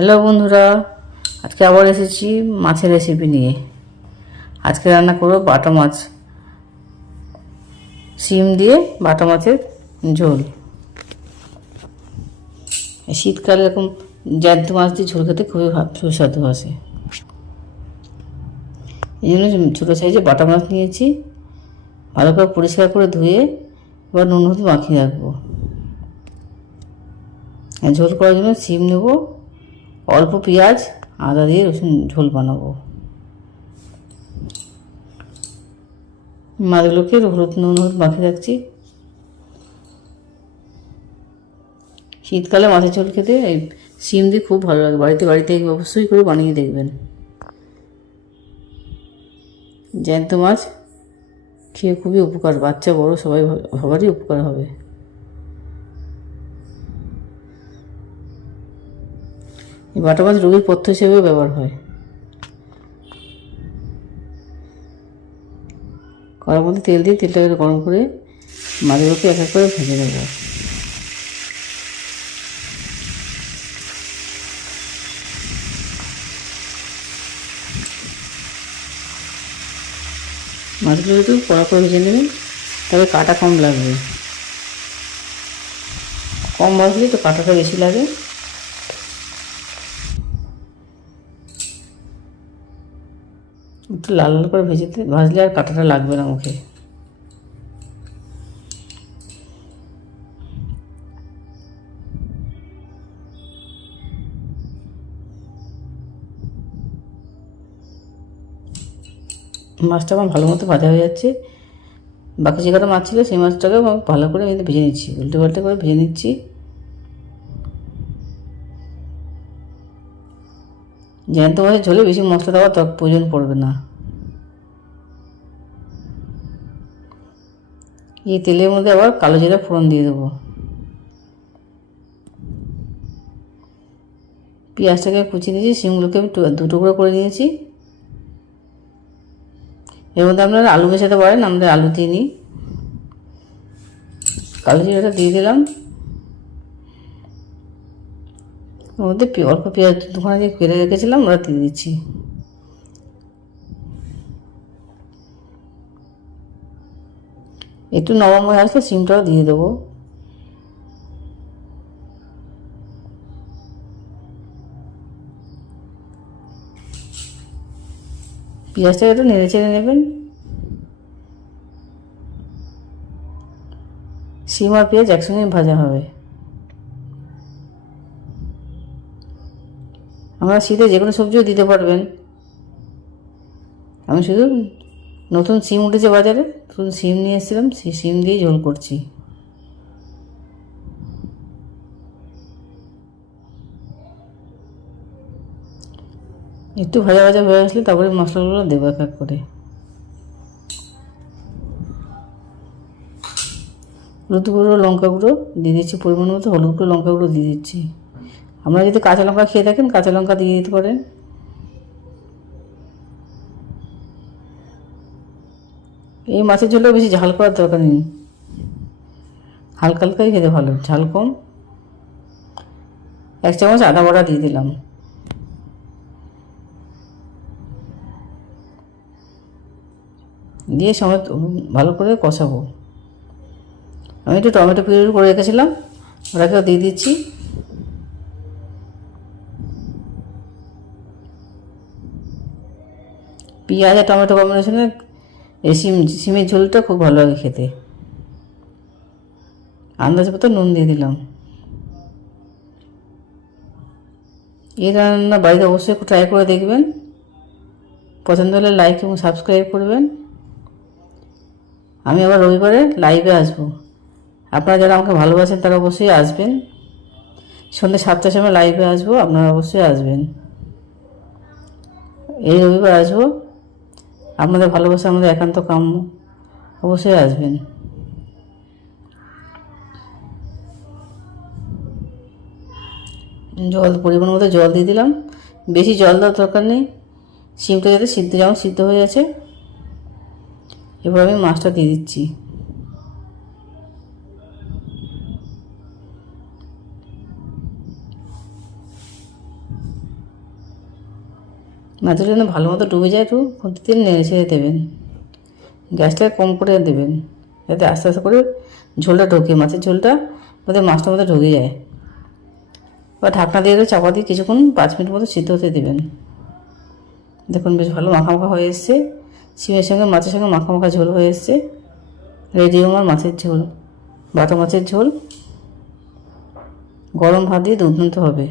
Hello বন্ধুরা, আজকে আবার এসেছি মাছের রেসিপি নিয়ে। আজকে রান্না করব বাটা মাছ, শিম দিয়ে বাটা মাছের ঝোল। শীতকালে এরকম জ্যান্ত মাছ দিয়ে ঝোল খেতে খুবই সুস্বাদু আসে। এই জন্য ছোটো সাইজে বাটা মাছ নিয়েছি, ভালো করে পরিষ্কার করে ধুয়ে এবার নুন হলুদ মাখিয়ে রাখবো। ঝোল করার জন্য শিম নেব, অল্প পেঁয়াজ আদা দিয়ে রসুন ঝোল বানাবো। মাছগুলোকে নুন হলুদ মাখিয়ে রাখছি। শীতকালে মাছের ঝোল খেতে এই শিম দিয়ে খুব ভালো লাগে। বাড়িতে অবশ্যই করে বানিয়ে দেখবেন। জ্যান্ত মাছ খেয়ে খুবই উপকার, বাচ্চা বড় সবারই উপকার হবে। এই বাটা মাছ রোগীর পথ্য হিসেবেও ব্যবহার হয়। কড়ার মধ্যে তেল দিয়ে তেলটাকে গরম করে মাছগুলোকে এক এক করে ভেজে নেব। মাছগুলো একটু কড়া করে ভেজে নেবেন, তবে কাটা কম লাগবে। কম মাছ দিলে তো কাটাটা বেশি লাগে। একটু লাল লাল করে ভাজলে আর কাঁটাটা লাগবে না মুখে। মাছটা আমার ভালো মতো ভাজা হয়ে যাচ্ছে। বাকি যে কটা মাছ ছিল সেই মাছটাকে ভালো করে আমি ভেজে নিচ্ছি, উল্টে পাল্টে করে ভেজে নিচ্ছি। জ্যান্ত মাছের ঝোলে বেশি মশলা দেওয়ার প্রয়োজন পড়বে না। এই তেলের মধ্যে আবার কালো জিরা ফোড়ন দিয়ে দেবো। পেঁয়াজটাকে কুচিয়ে নিয়েছি, শিমগুলোকে আমি দু টুকরো করে নিয়েছি। এর মধ্যে আপনারা আলু মেশাতে পারেন, আমরা আলু দিয়ে নিই। কালো জিরাটা দিয়ে দিলাম। ওর মধ্যে অল্প পেঁয়াজ দুখানা দিয়ে কেটে রেখেছিলাম, ওরা দিয়ে দিচ্ছি। একটু নরম হয়ে আসলে শিমটাও দিয়ে দেবো। পেঁয়াজটাকে একটু নেড়ে চেড়ে নেবেন। শিম আর পেঁয়াজ একসঙ্গে ভাজা হবে। আমরা শীতে যে কোনো সবজিও দিতে পারবেন। আমি শুধু নতুন শিম উঠেছে বাজারে, শুধু শিম নিয়ে এসেছিলাম, সেই শিম দিয়েই ঝোল করছি। একটু ভাজা ভাজা হয়ে আসলে তারপরে মশলাগুলো দেবো এক এক করে। হলুদ গুঁড়ো লঙ্কা গুঁড়ো দিয়ে দিচ্ছি, পরিমাণ মতো হলুদ গুঁড়ো লঙ্কা গুঁড়ো দিয়ে দিচ্ছি। আপনারা যদি কাঁচা লঙ্কা খেয়ে থাকেন কাঁচা লঙ্কা দিয়ে দিতে পারেন। এই মাছের ঝোলেও বেশি ঝাল করার দরকার নেই, হালকা হালকাই খেতে ভালো, ঝাল কম। 1 চামচ আদা বাটা দিয়ে দিলাম। দিয়ে সময় ভালো করে কষাবো। আমি একটু টমেটো পিউরি করে রেখেছিলাম, ওটাকেও দিয়ে দিচ্ছি। পেঁয়াজ আর টমেটো কম্বিনেশনে এই শিমের ঝোলটা খুব ভালো লাগে খেতে। আন্দাজ মতো নুন দিয়ে দিলাম। এই রান্না বাড়িতে অবশ্যই একটু ট্রাই করে দেখবেন। পছন্দ হলে লাইক এবং সাবস্ক্রাইব করবেন। আমি আবার রবিবারে লাইভে আসবো। আপনারা যারা আমাকে ভালোবাসেন তারা অবশ্যই আসবেন। সন্ধ্যে 7টার সময় লাইভে আসবো, আপনারা অবশ্যই আসবেন। এই রবিবার আসবো। আপনাদের ভালোবাসা আমাদের একান্ত কাম্য, অবশ্যই আসবেন। পরিমাণ মতো জল দিয়ে দিলাম। বেশি জল দেওয়ার দরকার নেই, শিমটা যাতে যেমন সিদ্ধ হয়ে আছে। এবার আমি মাছটা দিয়ে দিচ্ছি। মাছের জন্য ভালো মতো ডুবে যায়, একটু প্রতিদিন নেড়ে ছেড়ে দেবেন। গ্যাসটা কম করে দেবেন, যাতে আস্তে আস্তে করে ঝোলটা ঢোকে, মাছের ঝোলটা মধ্যে মাছটার মধ্যে ঢুকে যায়। বা ঢাকনা দিয়ে চাপা দিয়ে কিছুক্ষণ 5 মিনিট মতো সিদ্ধ হতে দেবেন। দেখুন বেশ ভালো মাখা মাখা হয়ে এসছে, শিমের সঙ্গে মাছের সঙ্গে মাখা মাখা ঝোল হয়ে এসছে। রেডি আমার মাছের ঝোল, বাটা মাছের ঝোল। গরম ভাত দিয়ে দুর্দান্ত হবে।